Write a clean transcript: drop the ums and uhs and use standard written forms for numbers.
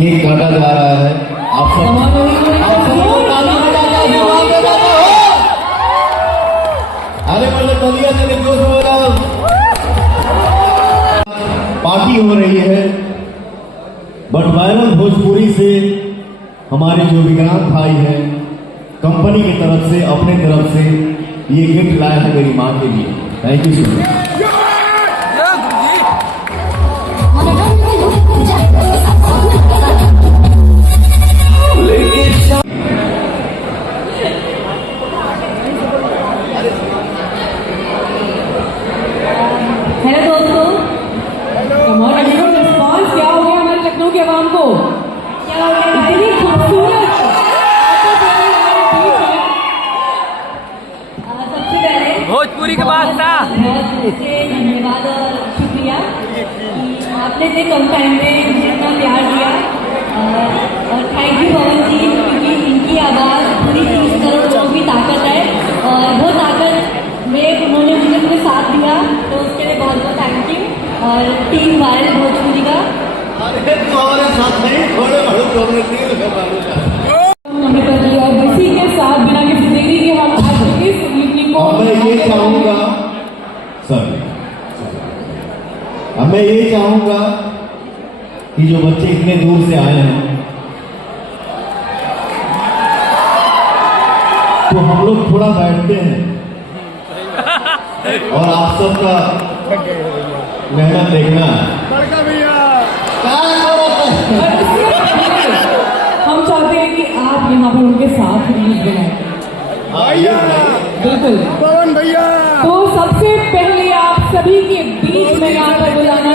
Cake काटा जा रहा है। आप सबको ताली बजाना हो। अरे मतलब तालियां से जोश हो रहा। पार्टी हो रही है, बट वायरल भोजपुरी से हमारे जो विक्रांत भाई हैं कंपनी की तरफ से अपने तरफ से ये गिफ्ट लाया है मेरी मां के लिए। Thank you so much. Hello दोस्तों, रिस्पॉन्स क्या हो गया हमारे लखनऊ के आवाम को? क्या हो गया? इतनी खूबसूरत। सबसे पहले भोजपुरी के बाद था बहुत धन्यवाद और शुक्रिया कि आपने इतने कम टाइम में मुझे इतना प्यार दिया। और थैंक यू पवन जी, क्योंकि इनकी आवाज़ पूरी 30 करोड़ लोगों की ताकत है और वो ताकत में उन्होंने मुझे अपने साथ दिया, तो उसके लिए बहुत बहुत थैंक यू। और टीम वायरल भोजपुरी का हमें कर लिया। और इसी के साथ बिना किसी देरी के हम आज इस इवनिंग को मैं ये चाहूंगा सर, अब मैं ये चाहूंगा कि जो बच्चे इतने दूर से आए हैं तो हम लोग थोड़ा बैठते हैं और आप सबका मेहनत देखना है। हम चाहते हैं कि आप यहाँ पर उनके साथ रील्स बनाएं। बिल्कुल पवन भैया। तो सबसे पहले आप सभी के बीच में यहाँ पर बुलाना